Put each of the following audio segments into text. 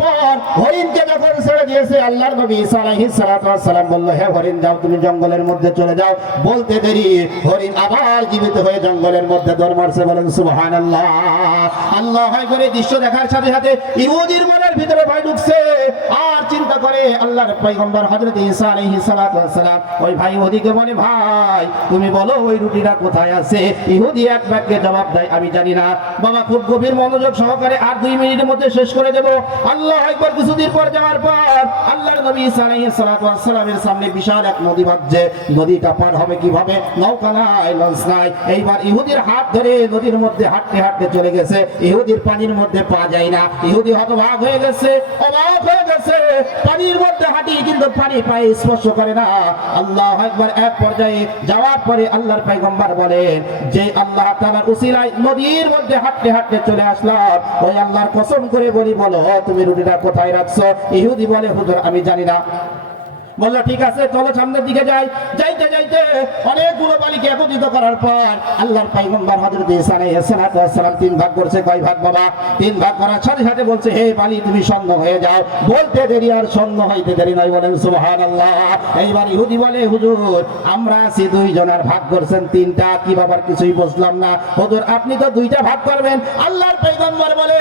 পর হরিণকে যখন ছেড়ে দিয়েছে আল্লাহর নবী ঈসা আলাইহিস সালাতু ওয়াস সালাম বলল, হে হরিণ যাও, তুমি জঙ্গলের মধ্যে চলে যাও। বলতে দেরি হরিণ আবার জীবিত হয়ে জঙ্গলের মধ্যে দৌড় মারছে। বলেন সুবহানাল্লাহ। আল্লাহ করে দৃশ্য দেখার সাথে সাথে ইহুদির মনের ভিতরে ভয় ঢুকছে। আর চিন্তা করে আল্লাহর পয়গম্বর হযরত ঈসা আলাইহিস সালাতু ওয়াস সালাম ওই ভাই ইহুদিকে বলে, ভাই তুমি বলো ওই রুটিটা কোথায় আছে? ইহুদি এক বাক্যে জবাব দেয়, আমি জানি না। বাবা খুব গভীর মনোযোগ সহকারে আর 2 মিনিটের মধ্যে শেষ করে দেব। আল্লাহ একবার কিছুদিন পর যাওয়ার পর আল্লাহর নবী ঈসা আলাইহিস সালাতু ওয়াস সালামের সামনে বিশাল এক নদী ভাসছে। নদীটা পার হবে কিভাবে? নৌকা নাই, লঞ্চ নাই। এইবার ইহুদির হাত ধরে নদীর মধ্যে হাঁটতে হাঁটতে চলে গেছে। ইহুদির পানির মধ্যে পা যায় না। ইহুদি হতবাক হয়ে গেছে, অবাক হয়ে গেছে। পানির মধ্যে হাঁটি কিন্তু পানি পায়ে স্পর্শ করে না। আল্লাহ একবার এক পর্যায়ে যাওয়ার পরে আল্লাহর পয়গম্বর বলেন, যে আল্লাহ তাআলার উসিলায় নদীর মধ্যে হাঁটতে হাঁটতে চলে আসলাম, ওই আল্লাহর কসম করে বলি, বলো তুমি রুটিটা কোথায় রাখছো? ইহুদি বলে, হুজুর আমি জানি না। বললো ঠিক আছে, চলো সামনের দিকে যাই। যাইতে যাইতে অনেকগুলো বালিকে একত্রিত করার পর আল্লাহর পয়গম্বর হযরত ঈসা আলাইহিস সালাতু ওয়াস সালাম 3 ভাগ করছে। কয় ভাগ বাবা? 3 ভাগ করার সাথে সাথে বলছে, হে বালি তুমি শূন্য হয়ে যাও। বলতে দেরি আর শূন্য হইতে দেরি নয়। বলেন সুবহানাল্লাহ। এইবার ইহুদি বলে, হুজুর আমরা আছি 2 জন, আর ভাগ করছেন 3টা, কি বাবার কিছুই বুঝলাম না। হুজুর আপনি তো 2টা ভাগ করবেন। আল্লাহর পয়গম্বর বলে,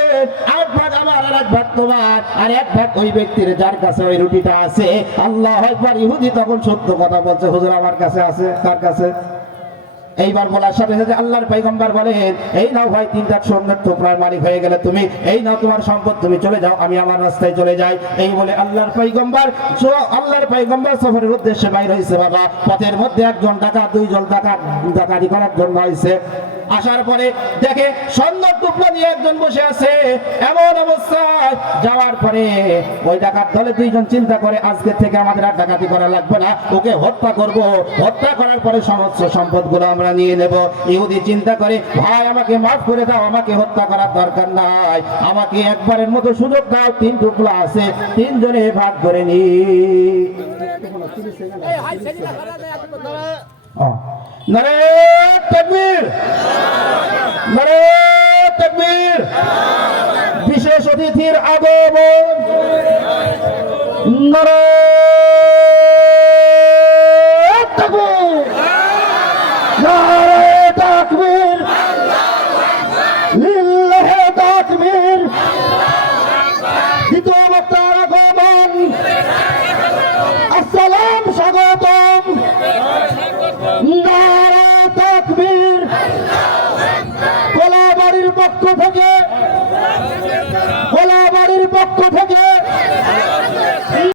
8 ভাগ আমার আর 1 ভাগ তোমার, আর 1 ভাগ ওই ব্যক্তির যার কাছে ওই রুটিটা আছে। আল্লাহ একবার ইহুদি তখন সত্য কথা বলছে, হুজুর আমার কাছে আছে। কার কাছে? এইবার বলার সাথে সাথে আল্লাহর পয়গম্বর বলেন, এই নাও ভাই 3টা স্বর্ণের টুকরার মালিক হয়ে গেলে তুমি। এই নাও তোমার সম্পদ, তুমি চলে যাও, আমি আমার রাস্তায় চলে যাই। এই বলে আল্লাহর পয়গম্বর সফরের উদ্দেশ্যে বাইর হয়েছে। বাবা পথের মধ্যে একজন ডাকাত 2 জন ডাকাতি করার জন্য হয়েছে। আসার পরে দেখে স্বর্ণের টুকরা নিয়ে একজন বসে আছে। এমন অবস্থায় যাওয়ার পরে ওই ডাকাত দলে 2 জন চিন্তা করে, আজকে থেকে আমাদের আর ডাকাতি করা লাগবে না, ওকে হত্যা করব। হত্যা করার পরে সমস্ত সম্পদগুলো আমরা নিয়ে নেব। ইহুদি চিন্তা করে, ভাই আমাকে মাফ করে দাও, আমাকে হত্যা করার দরকার নাই, আমাকে একবারের মতো সুযোগ দাও। 3 টুকরা আছে, 3 জনে ভাগ করে নি। নারে তাকবীর, নারে তাকবীর। বিশেষ অতিথির আগমন। নারে তাকবীর, নারে তাকবীর, লিল্লাহি তাকবীর। দ্বিতীয় বক্তার আগমন। আসসালাম, স্বাগতম। নারে তাকবীর। কোলাবাড়ির পক্ষ থেকে, কোলাবাড়ির পক্ষ থেকে